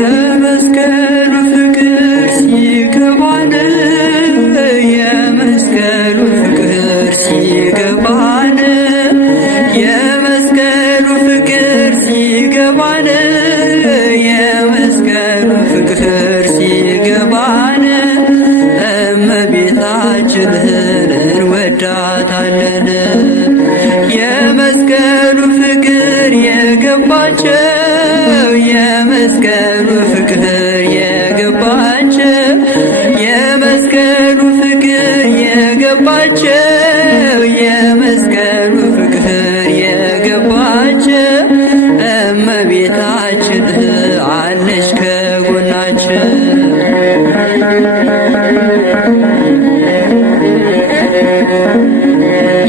የመስቀሉ ፍቅር ሲገባን የመስቀሉ ፍቅር ሲገባን የመስቀሉ ፍቅር ሲገባን የመስቀሉ ፍቅር ሲገባን እመቤታችንን እንወዳታለን። የመስቀሉ ፍቅር የገባቸው የመስቀሉ ፍቅር የገባቸው የመስቀሉ ፍቅር የገባቸው የመስቀሉ ፍቅር የገባቸው እመቤታችን አለች ከጎናችን።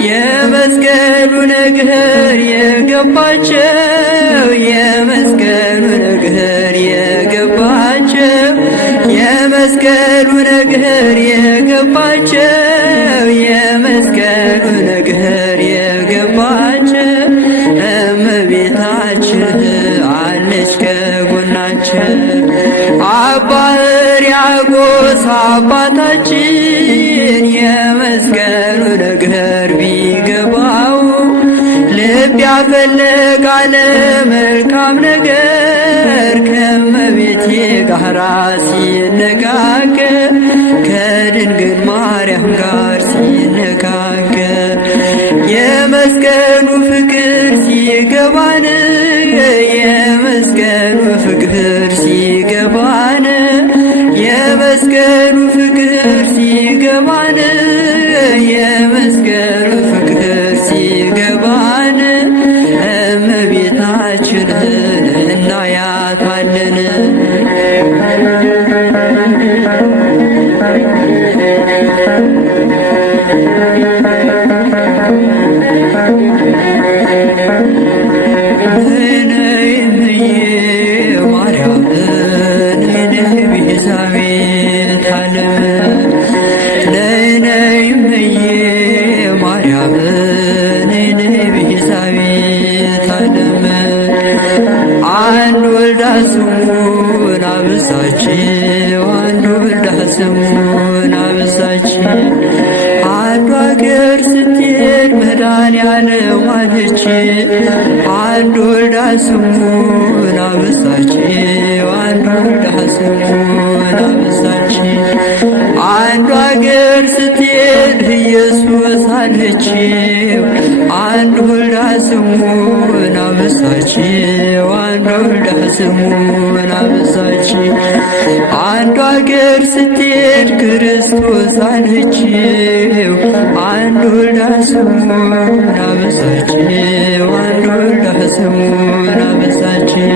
የመስቀሉ ነገር የገባቸው የመስቀሉ ነገር የገባቸው የመስቀሉ ነገር የገባቸው የመስቀሉ ነገር የገባቸው እመቤታችን አለች ከጎናችን። አባ ሕርያቆስ አባታችን የመስቀሉ ነገር ቢገባው ልብ ያፈለጋል መልካም ነገር ከእመቤቴ ጋራ ሲነጋገር ከድንግል ማርያም ጋር ሲነጋገር የመስቀሉ ፍቅር ሲገባን የመስቀሉ ፍቅር ሲገባን የመስቀሉ ፍቅር ሲገባን የመስቀሉ ፍቅር ሲገባን እመቤታችንን እናያታለን። ነይ እምዬ ማርያም ነይ ቤዛዊተ ዓለም ነይ እምዬ ማርያም ነይ ቤዛዊተ ዓለም አንድ ወልዳ ስሙን አበዛችው አንድ ወልዳ ስሙን አበዛችው አንዱ አገር ስትሄድ መድኃኔዓለም አለች አንድ ወልዳ ስሙን አበዛችው አንድ ወልዳ ስሙን አበዛችው አንዱ አገር ስትሄድ ኢየሱስ አለችው አንድ ወልዳ ስሙን አበዛችው አንድ ወልዳ ስሙን አበዛችው አንዱ አገር ስትሄድ ክርስቶስ አለችው አንድ ወልዳ ስሙን አበዛችው አንድ ወልዳ ስሙን አበዛችው